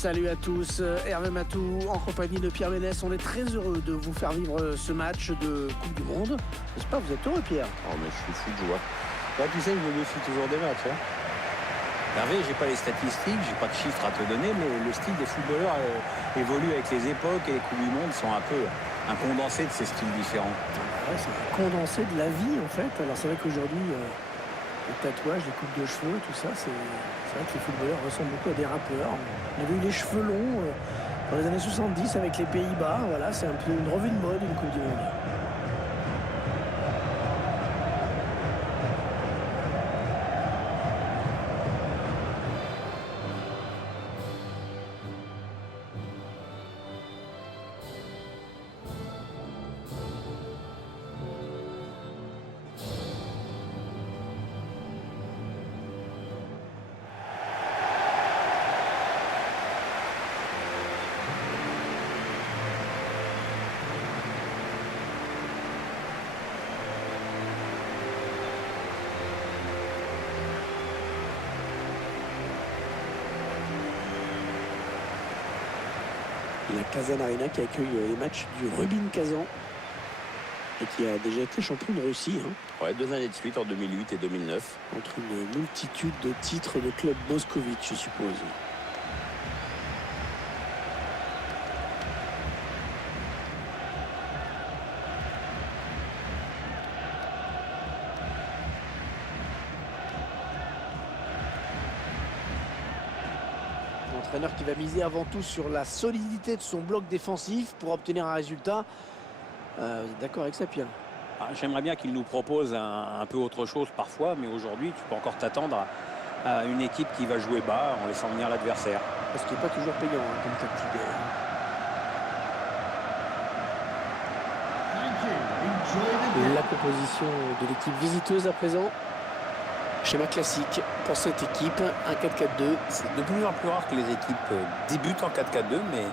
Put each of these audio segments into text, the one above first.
Salut à tous, Hervé Matou en compagnie de Pierre Ménès. On est très heureux de vous faire vivre ce match de Coupe du Monde. N'est-ce pas, vous êtes heureux, Pierre? Oh, mais je suis fou de joie. Là, tu sais, je me méfie toujours des matchs. Hervé, j'ai pas les statistiques, j'ai pas de chiffres à te donner, mais le style des footballeurs évolue avec les époques et les Coupes du Monde sont un peu un condensé de ces styles différents. Ouais, c'est un condensé de la vie, en fait. Alors, c'est vrai qu'aujourd'hui, les tatouages, les coupes de cheveux, tout ça, c'est vrai que les footballeurs ressemblent beaucoup à des rappeurs. On avait eu les cheveux longs dans les années 70 avec les Pays-Bas. Voilà, c'est un peu une revue de mode, une Coupe du Monde. La Kazan Arena qui accueille les matchs du Rubin Kazan et qui a déjà été champion de Russie. Ouais, 2 années de suite, en 2008 et 2009. Entre une multitude de titres de club moscovite, je suppose. L'entraîneur qui va miser avant tout sur la solidité de son bloc défensif pour obtenir un résultat. Vous êtes d'accord avec ça, Pierre? J'aimerais bien qu'il nous propose un peu autre chose parfois, mais aujourd'hui, tu peux encore t'attendre à une équipe qui va jouer bas en laissant venir l'adversaire. Parce qu'il n'est pas toujours payant comme tactique d'ailleurs. La composition de l'équipe visiteuse à présent. Schéma classique pour cette équipe, un 4-4-2. C'est de plus en plus rare que les équipes débutent en 4-4-2, mais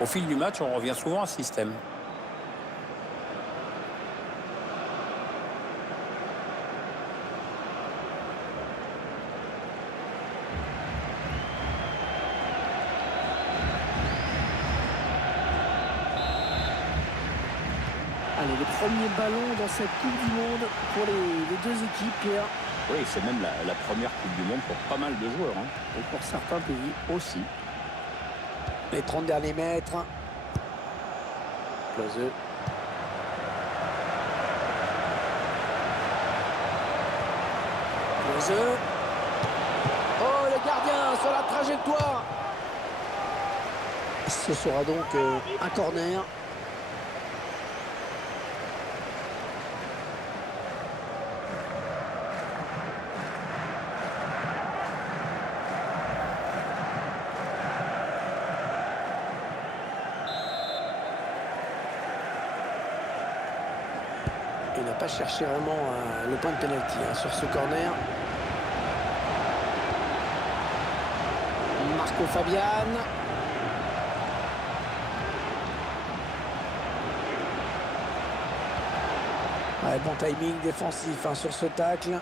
au fil du match, on revient souvent à ce système. Allez, les premiers ballons dans cette Coupe du Monde pour les deux équipes, Pierre. Oui, c'est même la première Coupe du Monde pour pas mal de joueurs. Et pour certains pays aussi. Les 30 derniers mètres. Closeux. Closeux. Oh, le gardien sur la trajectoire. Ce sera donc un corner. Il n'a pas cherché vraiment le point de pénalty sur ce corner. Marco Fabian. Ouais, bon timing défensif sur ce tacle.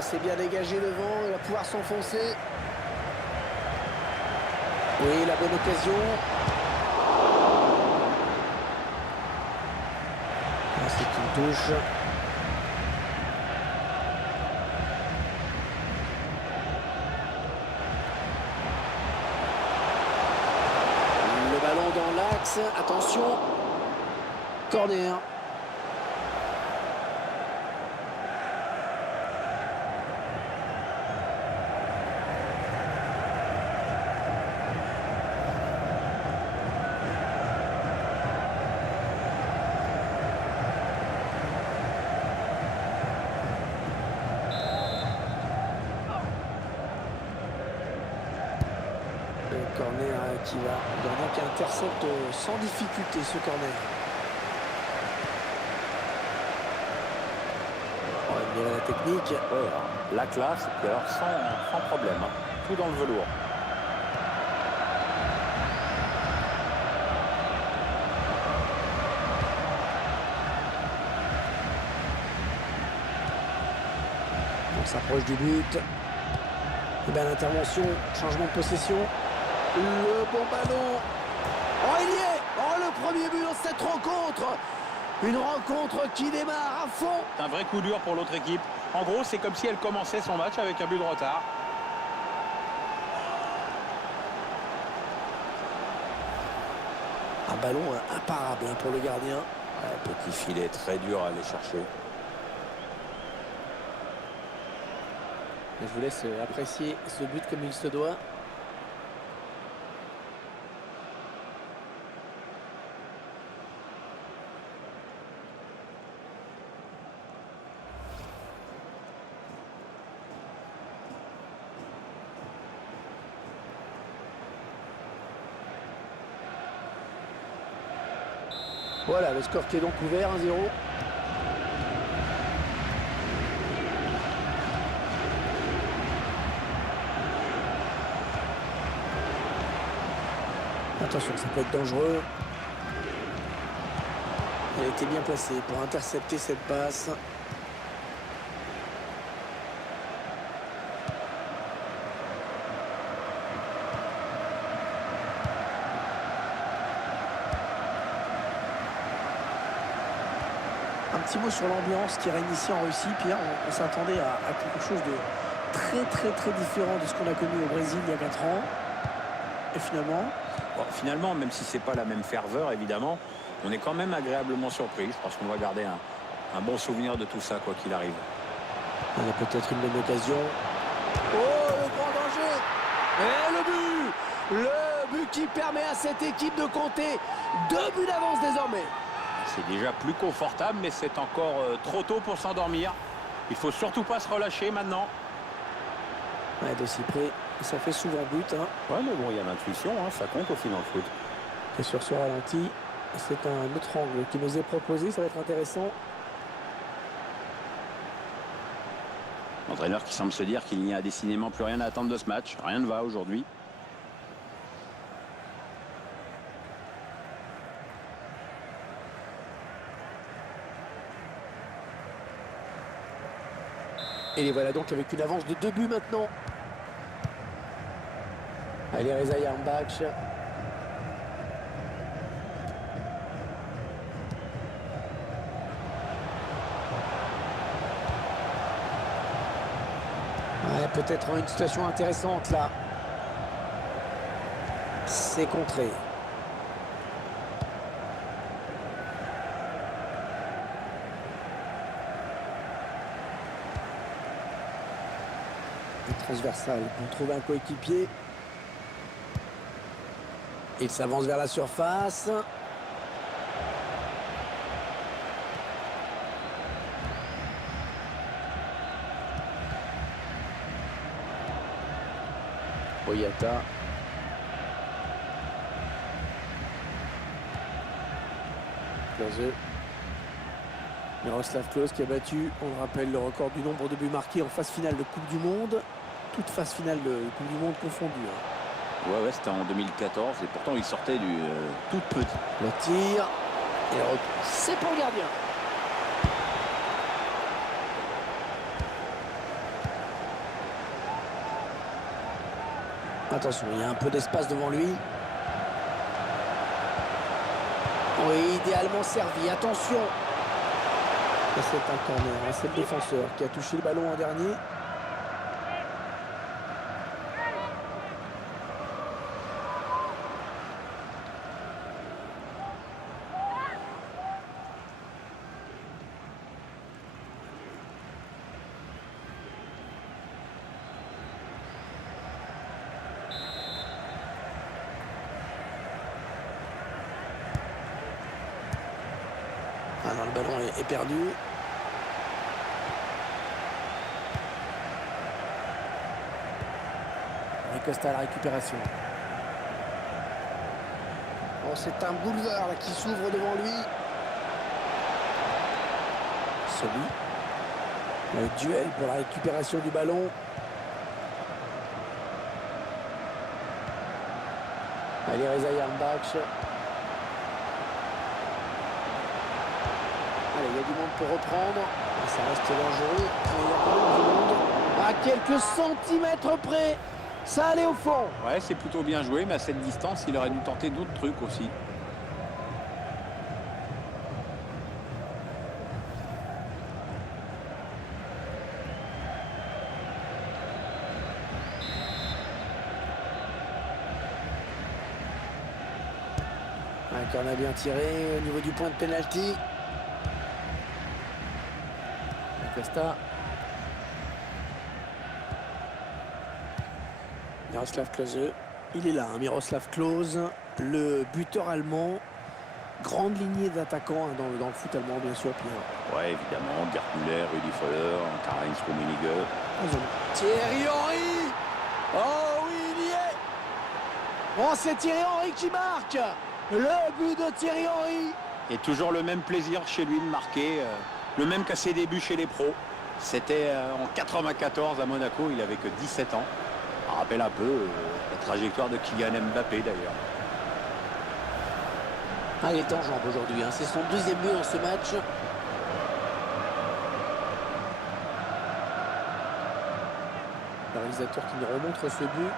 C'est bien dégagé devant, il va pouvoir s'enfoncer. Oui, la bonne occasion. C'est une touche. Le ballon dans l'axe. Attention. Corner. Corner qui va gardien qui intercepte sans difficulté ce corner. On va admirer la technique. Ouais, la classe, et alors sans problème. Tout dans le velours. On s'approche du but. Et bien l'intervention, changement de possession. Le bon ballon. Oh, il y est. Oh, le premier but dans cette rencontre. Une rencontre qui démarre à fond. C'est un vrai coup dur pour l'autre équipe. En gros, c'est comme si elle commençait son match avec un but de retard. Un ballon imparable pour le gardien. Ouais, petit filet très dur à aller chercher. Je vous laisse apprécier ce but comme il se doit. Voilà, le score qui est donc ouvert, 1-0. Attention, ça peut être dangereux. Elle a été bien placée pour intercepter cette passe. Un petit mot sur l'ambiance qui règne ici en Russie. Pierre, on s'attendait à quelque chose de très différent de ce qu'on a connu au Brésil il y a 4 ans. Et finalement... Bon, finalement, même si c'est pas la même ferveur, évidemment, on est quand même agréablement surpris. Je pense qu'on va garder un bon souvenir de tout ça, quoi qu'il arrive. On a peut-être une bonne occasion. Oh, le grand danger! Et le but qui permet à cette équipe de compter 2 buts d'avance désormais. C'est déjà plus confortable, mais c'est encore trop tôt pour s'endormir. Il faut surtout pas se relâcher maintenant. Ouais, d'aussi près, ça fait souvent but. Hein. Ouais, mais bon, il y a l'intuition, hein, ça compte aussi dans le foot. Et sur ce ralenti, c'est un autre angle qui nous est proposé, ça va être intéressant. L'entraîneur qui semble se dire qu'il n'y a décidément plus rien à attendre de ce match. Rien ne va aujourd'hui. Et les voilà donc avec une avance de 2 buts maintenant. Allez, Reza Yarmbach. Ouais, peut-être une situation intéressante là. C'est contré. Transversal pour trouver un coéquipier. Il s'avance vers la surface. Boyata. Klose. Miroslav Klose qui a battu, on le rappelle, le record du nombre de buts marqués en phase finale de Coupe du Monde. Toute phase finale de Coupe du Monde confondue. Ouais, c'était en 2014 et pourtant il sortait du tout petit. Le tir et le retour. C'est pour le gardien. Attention, il y a un peu d'espace devant lui. Oui, idéalement servi. Attention. Et c'est un corner. C'est le défenseur qui a touché le ballon en dernier. Ah non, le ballon est perdu. Costa à la récupération. Oh, c'est un boulevard là, qui s'ouvre devant lui. Celui. Le duel pour la récupération du ballon. Allez, Reza Yarmbach. Allez, il y a du monde pour reprendre. Ça reste dangereux. Mais il y a quand même du monde. À quelques centimètres près, ça allait au fond. Ouais, c'est plutôt bien joué, mais à cette distance, il aurait dû tenter d'autres trucs aussi. Un corner bien tiré au niveau du point de pénalty. Costa. Miroslav Klose. Il est là, hein, Miroslav Klose, le buteur allemand. Grande lignée d'attaquants hein, dans le foot allemand, bien sûr, Pierre. Ouais, évidemment. Gerd Müller, Rudi Völler, Karl-Heinz Rummenigge. Thierry Henry. Oh oui, il y est. Oh, c'est Thierry Henry qui marque. Le but de Thierry Henry. Et toujours le même plaisir chez lui de marquer, le même qu'à ses débuts chez les pros. C'était en 94 à Monaco, il avait que 17 ans. Ça rappelle un peu la trajectoire de Kylian Mbappé d'ailleurs. Ah, il est en jambes aujourd'hui, hein. C'est son deuxième but dans ce match. Le réalisateur qui nous remontre ce but.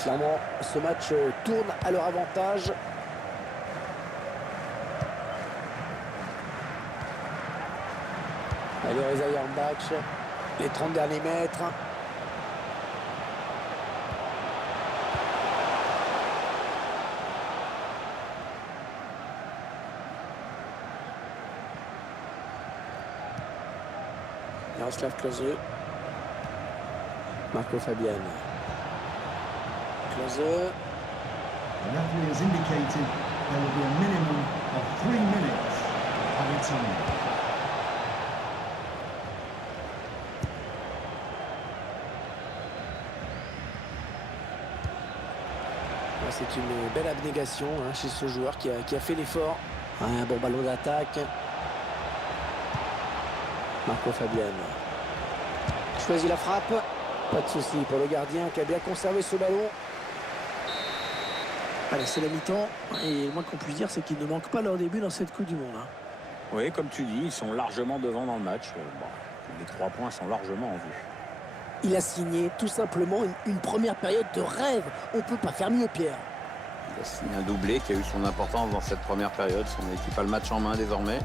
Clairement, ce match tourne à leur avantage. Allez, Reza Yarmbach, les 30 derniers mètres. Miroslav Klose. Marco Fabian. The referee has indicated there will be a minimum of 3 minutes of added time. C'est une belle abnégation hein, chez ce joueur qui a fait l'effort. Un bon ballon d'attaque. Marco Fabian. Choisit la frappe. Pas de souci pour le gardien qui a bien conservé ce ballon. Allez, c'est la mi-temps. Et le moins qu'on puisse dire, c'est qu'ils ne manquent pas leur début dans cette Coupe du Monde. Hein. Oui, comme tu dis, ils sont largement devant dans le match. Les 3 points sont largement en vue. Il a signé tout simplement une première période de rêve. On ne peut pas faire mieux, Pierre. Il a signé un doublé qui a eu son importance dans cette première période. Son équipe a le match en main désormais.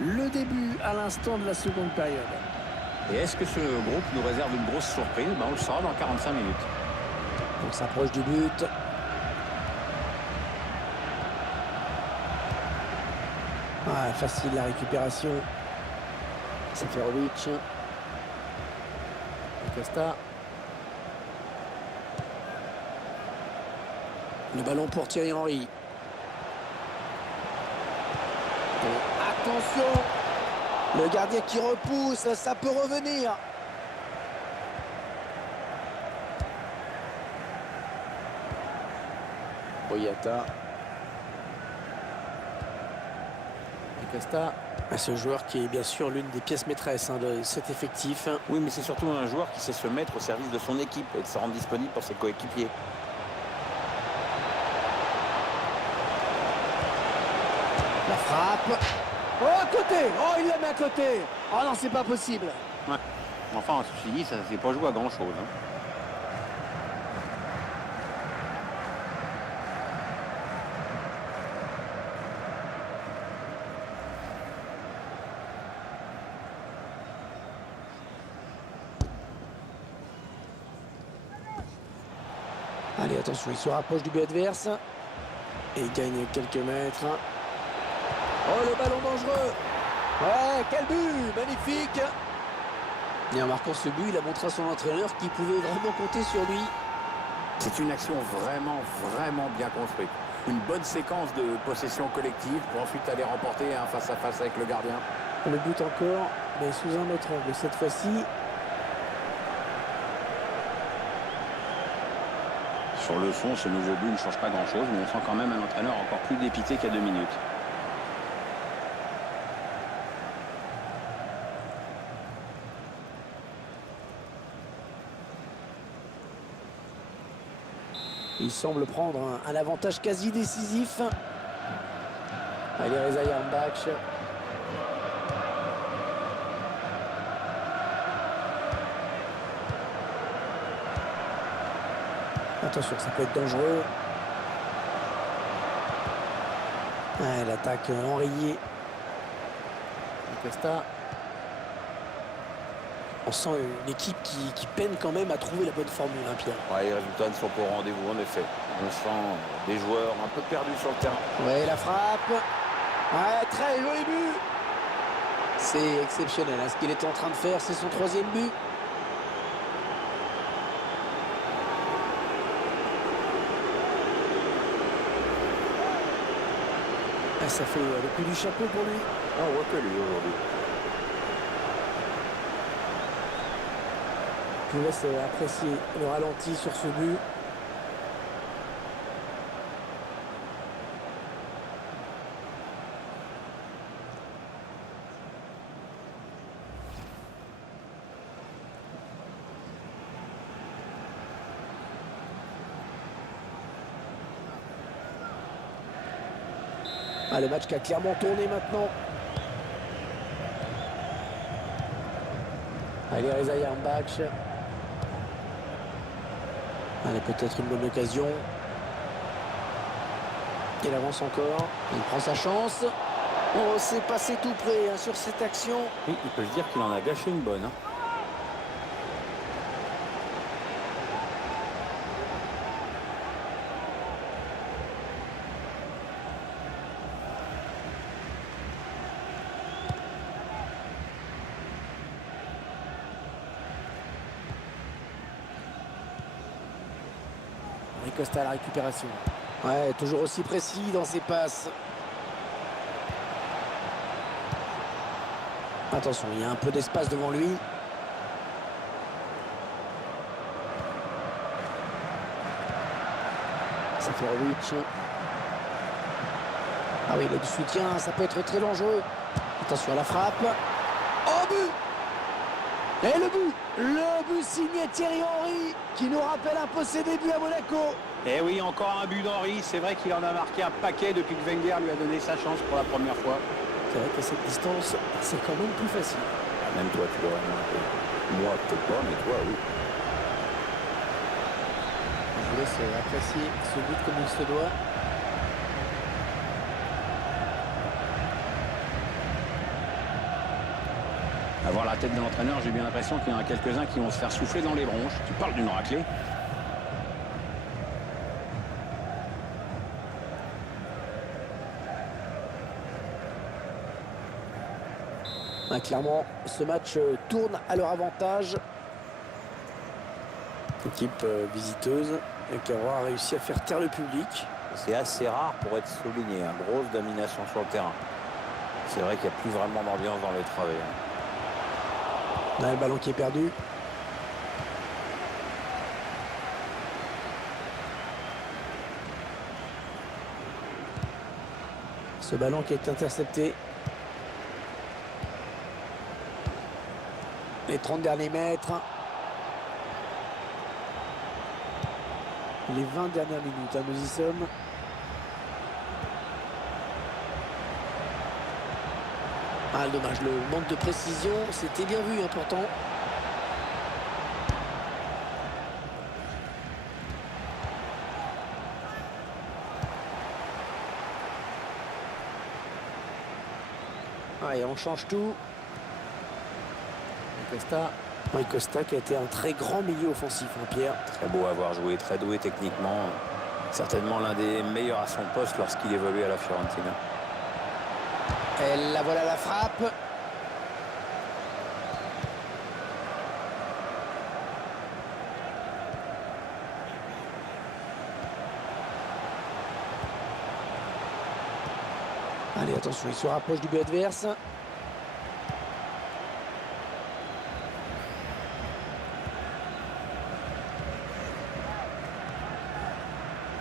Le début à l'instant de la seconde période. Et est-ce que ce groupe nous réserve une grosse surprise? On le saura dans 45 minutes. On s'approche du but. Ah, facile la récupération. Seferovic. Costa. Le ballon pour Thierry Henry. Attention, le gardien qui repousse, ça peut revenir. Boyata. Costa. Ce joueur qui est bien sûr l'une des pièces maîtresses hein, de cet effectif. Oui, mais c'est surtout un joueur qui sait se mettre au service de son équipe et de se rendre disponible pour ses coéquipiers. La frappe. Oh, à côté. Oh, il la met à côté. Oh non, c'est pas possible. Ouais. Enfin, ceci dit, ça ne s'est pas joué à grand-chose. Hein. Allez, attention, il se rapproche du but adverse. Et il gagne quelques mètres. Oh, le ballon dangereux. Ouais, quel but. Magnifique. Et en marquant ce but, il a montré à son entraîneur qu'il pouvait vraiment compter sur lui. C'est une action vraiment bien construite. Une bonne séquence de possession collective pour ensuite aller remporter un face-à-face avec le gardien. Le but encore, mais sous un autre angle cette fois-ci. Sur le son, ce nouveau but ne change pas grand-chose, mais on sent quand même un entraîneur encore plus dépité qu'il y a 2 minutes. Il semble prendre un avantage quasi décisif. Allez, Reza Yarmbach. Attention, ça peut être dangereux. Ouais, l'attaque enrayée. Costa. On sent une équipe qui peine quand même à trouver la bonne formule, hein, Pierre. Ouais, les résultats ne sont pas au rendez-vous, en effet. On sent des joueurs un peu perdus sur le terrain. Ouais, la frappe. Ouais, très joli but. C'est exceptionnel, hein, ce qu'il est en train de faire. C'est son 3e but. Ah, ça fait le coup du chapeau pour lui. Ah, on voit que lui aujourd'hui. Je vous laisse apprécier le ralenti sur ce but. Ah, le match qui a clairement tourné maintenant. Allez, Reza Yarmbach. Allez, peut-être une bonne occasion. Il avance encore. Il prend sa chance. Oh, c'est passé tout près, hein, sur cette action. Oui, il peut se dire qu'il en a gâché une bonne. Hein. Costa à la récupération. Ouais, toujours aussi précis dans ses passes. Attention, il y a un peu d'espace devant lui. Safarovic. Ah oui, il a du soutien, ça peut être très dangereux. Attention à la frappe. Oh, but! Et le but signé Thierry Henry, qui nous rappelle un peu ses débuts à Monaco. Et oui, encore un but d'Henry. C'est vrai qu'il en a marqué un paquet depuis que Wenger lui a donné sa chance pour la première fois. C'est vrai qu'à cette distance, c'est quand même plus facile. Même toi, tu l'aurais moins. Moi, peut-être pas, mais toi, oui. Je vous laisse apprécier ce but comme il se doit. À voir la tête de l'entraîneur, j'ai bien l'impression qu'il y en a quelques-uns qui vont se faire souffler dans les bronches. Tu parles d'une raclée. Ah, clairement, ce match tourne à leur avantage. Équipe visiteuse qui aura réussi à faire taire le public. C'est assez rare pour être souligné. Hein. Grosse domination sur le terrain. C'est vrai qu'il n'y a plus vraiment d'ambiance dans les travées. Hein. Là, le ballon qui est perdu. Ce ballon qui est intercepté. Les 30 derniers mètres. Les 20 dernières minutes, hein, nous y sommes. Ah, dommage, le manque de précision, c'était bien vu, hein, pourtant. Ah, et on change tout. Costa. Rui Costa qui a été un très grand milieu offensif, hein, Pierre. Très beau à avoir joué, très doué techniquement. Certainement l'un des meilleurs à son poste lorsqu'il évoluait à la Fiorentina. Et la voilà la frappe. Allez, attention, il se rapproche du but adverse.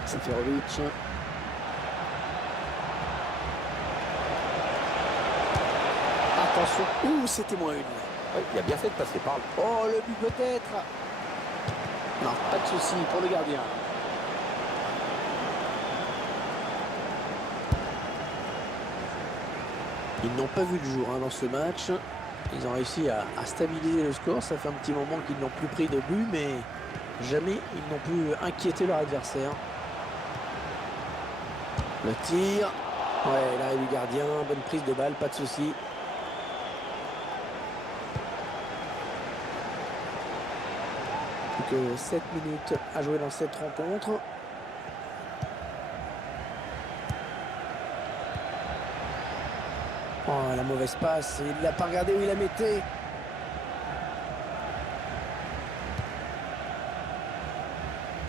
Seferovic. Attention. Ouh, c'était moins une. Ouais, il a bien fait de passer par là. Oh, le but peut-être. Non, pas de souci pour le gardien. Ils n'ont pas vu le jour dans ce match. Ils ont réussi à stabiliser le score. Ça fait un petit moment qu'ils n'ont plus pris de but, mais jamais ils n'ont pu inquiéter leur adversaire. Le tir. Ouais, là, il est gardien. Bonne prise de balle, pas de souci. Plus que 7 minutes à jouer dans cette rencontre. Oh, la mauvaise passe. Il ne l'a pas regardé où il la mettait.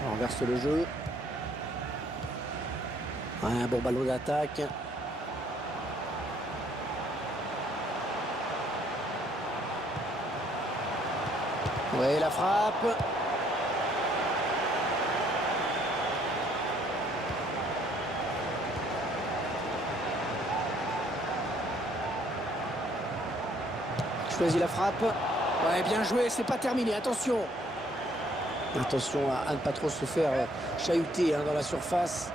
On renverse le jeu. Un bon ballon d'attaque. Ouais, la frappe. Choisit la frappe. Ouais, bien joué, c'est pas terminé, attention. Attention à ne pas trop se faire chahuter dans la surface.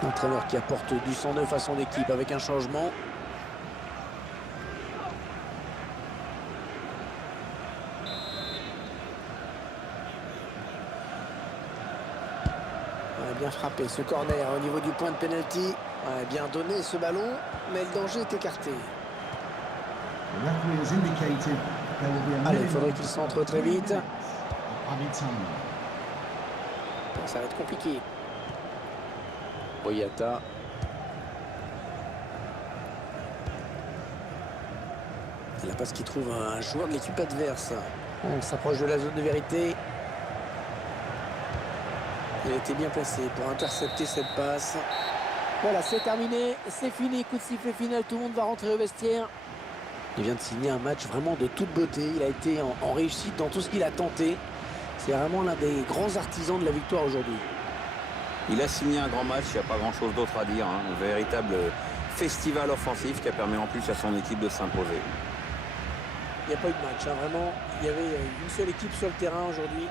L'entraîneur qui apporte du 109 à son équipe avec un changement. Ouais, bien frappé ce corner au niveau du point de pénalty. Ouais, bien donné ce ballon, mais le danger est écarté. The referee has indicated there will be a Allez, il minimum faudrait qu'il centre très vite. of added time. Ça va être compliqué. Boyata. La passe qui trouve un joueur de l'équipe adverse. On s'approche de la zone de vérité. Il a été bien placé pour intercepter cette passe. Voilà, c'est terminé, c'est fini. Coup de sifflet final, tout le monde va rentrer au vestiaire. Il vient de signer un match vraiment de toute beauté. Il a été en réussite dans tout ce qu'il a tenté. C'est vraiment l'un des grands artisans de la victoire aujourd'hui. Il a signé un grand match, il n'y a pas grand-chose d'autre à dire. Un véritable festival offensif qui a permis en plus à son équipe de s'imposer. Il n'y a pas eu de match, vraiment. Il y avait une seule équipe sur le terrain aujourd'hui.